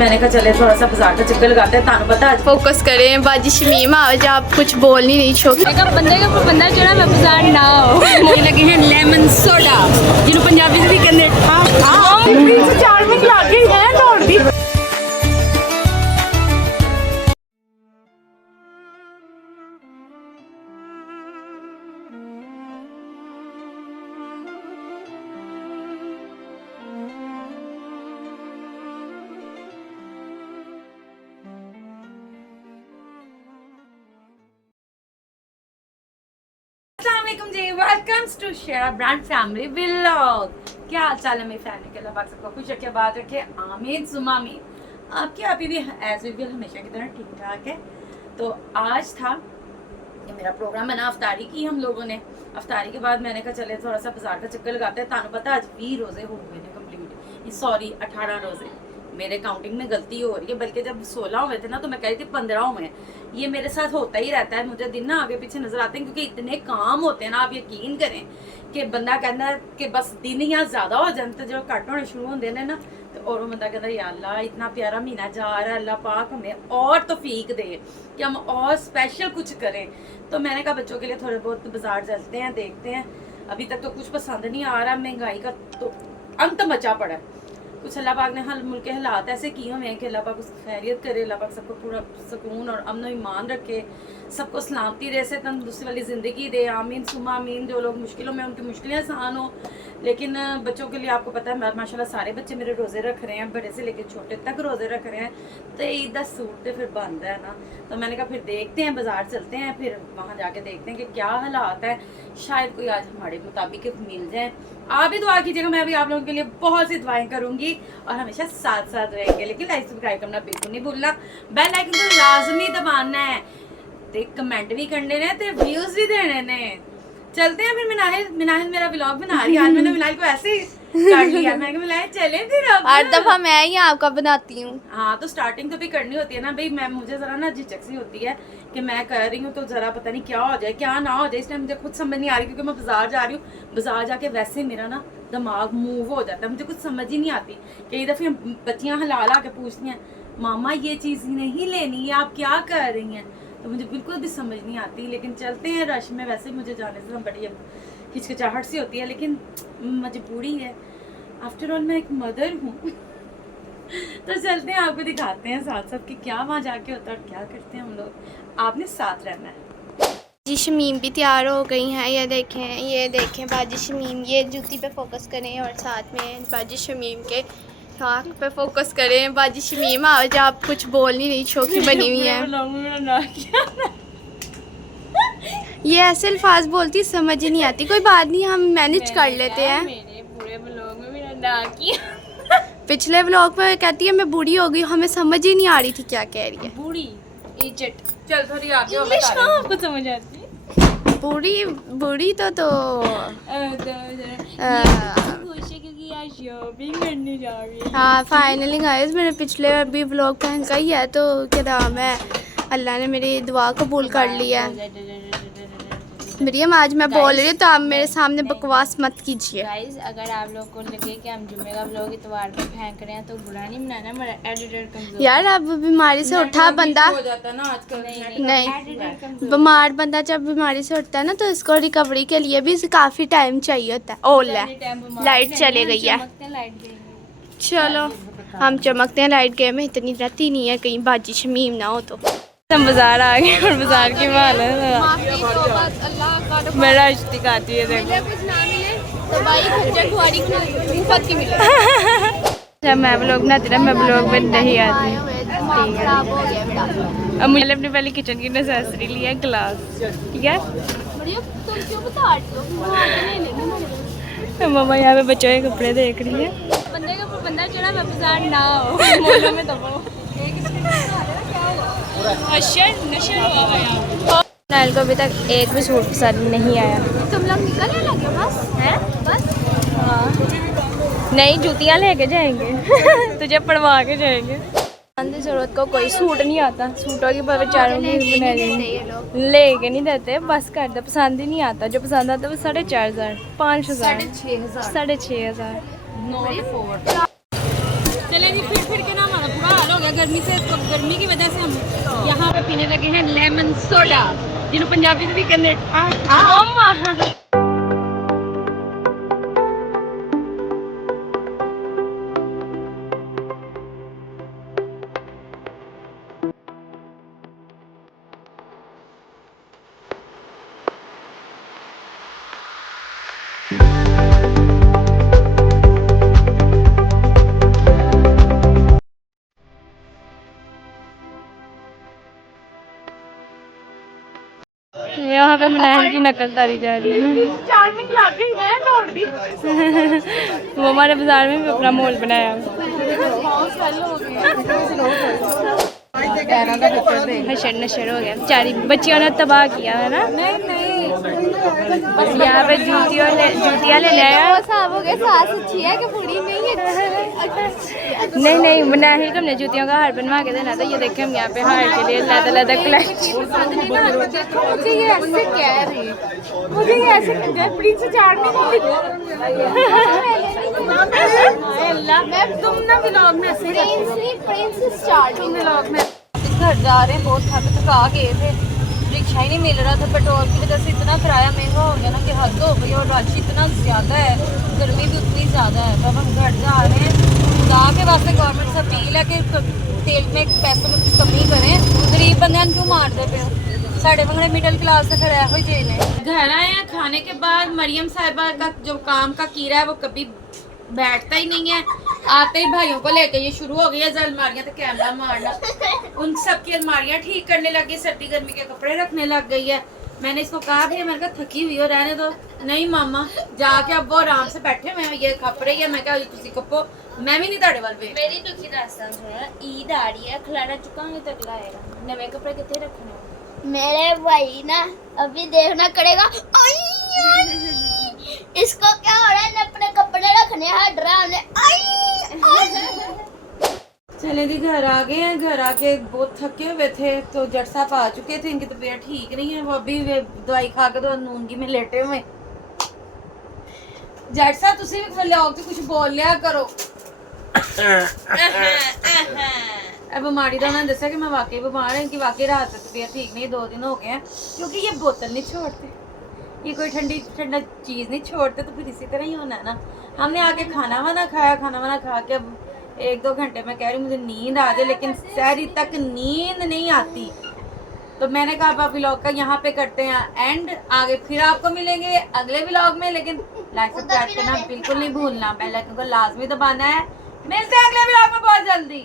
मैंने कहा चले थोड़ा सा बाजार का चक्कर लगाते हैं। तानू पता आज फोकस करें बाजी शमीम आज आप कुछ बोल नहीं रही छोकी बंदे का बंदा जोड़ा मैं बाजार ना हो मुझे लगे हैं लेमन सोडा जिन्होंने पंजाबी से भी कहते हैं 4 मिनट लगे हैं दौड़ दी। अस्सलामुअलैकुम जी, welcomes to share brand family vlog. क्या हाल चाल है मेरी फैमिली के? अल्लाह पाक सबको खुश रखे, बात रखे, आमीन सुमा आमीन। आपकी आप भी एज यूजुअल हमेशा की तरह ठीक ठाक है। तो आज था ये मेरा प्रोग्राम बना अफ्तारी की। हम लोगों ने अफ्तारी के बाद मैंने कहा चले थोड़ा सा बाजार का चक्कर लगाते हैं। तानू पता आज 20 रोजे हो गए हैं कंप्लीट, सॉरी 18 रोजे। मेरे काउंटिंग में गलती हो रही है, बल्कि जब 16 हुए थे ना तो मैं कह रही थी 15 हुए हैं। ये मेरे साथ होता ही रहता है, मुझे दिन ना आगे पीछे नजर आते हैं क्योंकि इतने काम होते हैं ना। आप यकीन करें कि बंदा कहता है कि बस दिन या ज्यादा हो जाते तो जो कट होने शुरू होते हैं ना तो और बंदा कहता है या अल्लाह इतना प्यारा महीना जा रहा है, अल्लाह पाक हमें और तौफीक दे कि हम और स्पेशल कुछ करें। तो मैंने कहा बच्चों के लिए थोड़े बहुत बाजार चलते हैं, देखते हैं। अभी तक तो कुछ पसंद नहीं आ रहा, महंगाई का तो अंत मचा पड़ा है। कुछ अल्लाह पाक ने हल मुल्क के हालात ऐसे किए हुए हैं कि अल्लाह पाक उसकी खैरियत करे, अल्लाह पाक सबको पूरा सुकून और अमन ईमान रखे, सबको सलामती रहे से तंदुरुस्ती वाली ज़िंदगी दे, आमीन सुमा आमीन। जो लोग मुश्किलों में उनकी मुश्किलें आसान हो। लेकिन बच्चों के लिए आपको पता है माशाल्लाह सारे बच्चे मेरे रोज़े रख रहे हैं, बड़े से लेकर छोटे तक रोज़े रख रहे हैं। तो ईद का सूट तो फिर बनता है ना। तो मैंने कहा फिर देखते हैं, बाजार चलते हैं, फिर वहाँ जाके देखते हैं कि क्या हालात है। शायद कोई आज हमारे मुताबिक मिल जाए। आप भी दुआ कीजिएगा, मैं भी आप लोगों के लिए बहुत सी दुआएं करूंगी और हमेशा साथ साथ रहेंगे। लेकिन लाइक सब्सक्राइब करना बिल्कुल नहीं भूलना, बेल आइकन को लाजमी दबाना है, ते कमेंट भी करने ने ते व्यूज भी देने ने। चलते हैं फिर। मिनाहिल मेरा व्लॉग बना रही है आज। मैंने मिनाहिल को ऐसे ही कर लिया, मैं कहा मिनाहिल चले फिर अब। हर दफा मैं ही आपका बनाती हूँ। हाँ तो स्टार्टिंग तो भी करनी होती है ना भाई। मैं मुझे जरा ना झिझक सी होती है कि मैं कर रही हूँ तो जरा पता नहीं क्या हो जाए क्या ना हो जाए। इसलिए मुझे खुद समझ नहीं आ रही क्योंकि मैं बाजार जा रही हूँ। बाजार जाके वैसे मेरा ना दिमाग मूव हो जाता है, मुझे कुछ समझ ही नहीं आती। कई दफ़े बच्चियाँ हला के पूछती हैं मामा ये चीज़ नहीं लेनी है, आप क्या कर रही हैं? तो मुझे बिल्कुल भी समझ नहीं आती। लेकिन चलते हैं रश में। वैसे मुझे जाने से बड़ी हिचकिचाहट सी होती है, लेकिन मजबूरी है। आफ्टर ऑल मैं एक मदर हूँ। तो चलते हैं, आपको दिखाते हैं साथ साथ कि क्या वहाँ जाके होता है और क्या करते हैं हम लोग। आपने साथ रहना है। जी शमीम भी तैयार हो गई हैं। ये देखें बाजी शमीम। ये जूती पे फोकस करें और साथ में बाजी शमीम के नाक पे फोकस करें। बाजी शमीम आज आप कुछ बोल नहीं रही, छोकी बनी हुई है। ये ऐसे अल्फाज बोलती समझ ही नहीं आती। कोई बात नहीं, हम मैनेज कर लेते हैं। मेरे पूरे व्लॉग में मेरा ना किया। पिछले व्लॉग में कहती है मैं बूढ़ी हो गई, हमें समझ ही नहीं आ रही थी क्या कह रही है। बूढ़ी इज्जत चल थोड़ी आगे हो, इंग्लिश बता कहाँ रही आपको समझ आती है? बूढ़ी तो खुश है क्योंकि आज शॉपिंग करने जा रही है। हाँ फाइनली गाइस, मैंने पिछले अभी व्लॉग पहन का ही है तो क्या नाम है, अल्लाह ने मेरी दुआ कबूल कर लिया है। मरियम आज मैं बोल रही हूँ तो आप मेरे सामने बकवास मत कीजिए। गाइस अगर आप लोग को लगे कि हम जुम्मे का व्लॉग इतवार पे फेंक रहे हैं तो बुरा नहीं मनाना, मेरा एडिटर कमजोर यार अब बीमारी से उठा बंदा हो जाता है ना आजकल। नहीं, बीमार बंदा जब बीमारी से उठता है ना तो इसको रिकवरी के लिए भी काफ़ी टाइम चाहिए होता है। ओह लाइट चले गई है। चलो हम चमकते हैं, लाइट गए में इतनी रहती नहीं है, कहीं बाजी शमीम ना हो तो। हम बाजार आ गए और बाजार की माल है मेरा दिखाती है। जब मैं व्लॉग बनाती ना मैं व्लॉग में नहीं आती। अब मुझे अपनी पहले किचन की नेसेसरी ली है ग्लास, ठीक है। मम्मा यहाँ पे बच्चों के कपड़े देख रही है। बंदे का बंदा चढ़ा मैं बाजार ना हो मोलों में दबो। नाइल को अभी तक एक भी सूट पसंद नहीं आया। तुम लोग निकलने लगे बस हैं? बस हाँ नहीं जूतियाँ लेके जाएंगे तुझे पढ़वा के जाएंगे। जरूरत को कोई सूट नहीं आता, सूटों की बेचारों की लेके नहीं देते, बस कर दे। पसंद ही नहीं आता, जो पसंद आता है वो 4,500 5,000 6,500 चलेंगे फिर के ना हमारा बुरा हाल हो है गर्मी से, तो गर्मी की वजह से हम यहाँ पे पीने लगे हैं लेमन सोडा, जिन्होंने पंजाबी में भी कहते यहाँ पे मनाहन की नकल तारी जा रही है। वो हमारे बाजार में भी अपना मॉल बनाया। नशर नशर हो गया, बेचारी बच्चियों ने तबाह किया है ना। यहाँ पे जूतियाँ ले आया। साहब हो गए, सास अच्छी है कि बुरी नहीं है? नहीं मनाहिल को हमने जूतियों का हार बनवा के देना था। ये देखें हम यहाँ पे हार के लिए लदा लदा कलेक्शन। मुझे ये ऐसे कह रही, मुझे ये ऐसे प्रिंस चाड़ने को मैं तुम ना व्लॉग में ऐसे प्रिंस स्टार्टिंग व्लॉग में घर जा रहे हैं, बहुत थका गए थे, रिक्शा ही नहीं मिल रहा था, पेट्रोल की वजह से इतना किराया महंगा हो गया ना कि हद हो गई, और रश इतना ज़्यादा है, गर्मी भी उतनी ज़्यादा है। तो अब हम घर जा रहे हैं। खुदा के वास्ते गवर्नमेंट से अपील है कि तेल में पैसों में कुछ कमी करें, गरीब बंदे क्यों मारते पे हो? साढ़े मंगने मिडिल क्लास से फिर ऐसे ही जेल है। घर आए हैं, खाने के बाद मरियम साहिबा का जो काम का कीड़ा है वो कभी बैठता ही नहीं है। आते ही भाइयों को लेके ये शुरू हो गई है अलमारियां तो कैमरा मारना। उन सब की अलमारियां ठीक करने लगी, सर्दी गर्मी के कपड़े रखने लग गई है। मैंने इसको कहा भाई मैंने कहा थकी हुई हो रहने दो। नहीं मामा जाके अब वो आराम से बैठे हुए हैं, ये खप रही है। मैं क्या तुसी कपो, मैं भी नहीं ताड़े वाल पे। मेरी दुखी दास्तान सुनो, ईद आ रही है, खिलाना चुकांगे तक लाएगा, नवे कपड़े कितने रखने? मेरे भाई ना अभी देखना करेगा, इसको क्या हो रहा है, अपने कपड़े रखने हट रहा है। चले दी घर आ गए हैं। घर आके बहुत थके हुए थे, तो जट साहब आ चुके थे, इनकी तबीयत ठीक नहीं है, वो अभी दवाई खा के तो नूनगी में लेटे हुए। जट साहब तुसी भी व्लॉग च कुछ बोल लिया करो। अब बीमारी का उन्होंने दसा कि मैं वाकई बीमार है, इनकी वाकई रात तबीयत ठीक नहीं, 2 दिन हो गए हैं, क्योंकि ये बोतल नहीं छोड़ते, ये कोई ठंडा चीज़ नहीं छोड़ते, तो फिर इसी तरह ही होना है ना। हमने आके खाना वाना खाया, खाना वाना खा के अब 1-2 घंटे में कह रही मुझे नींद आ जाए, लेकिन सहरी तक नींद नहीं आती। तो मैंने कहा आप व्लॉग का यहाँ पे करते हैं एंड, आगे फिर आपको मिलेंगे अगले व्लॉग में। लेकिन लाइक सब्सक्राइब करना बिल्कुल नहीं भूलना, बेल आइकन को लाजमी दबाना है। मिलते हैं अगले व्लॉग में बहुत जल्दी।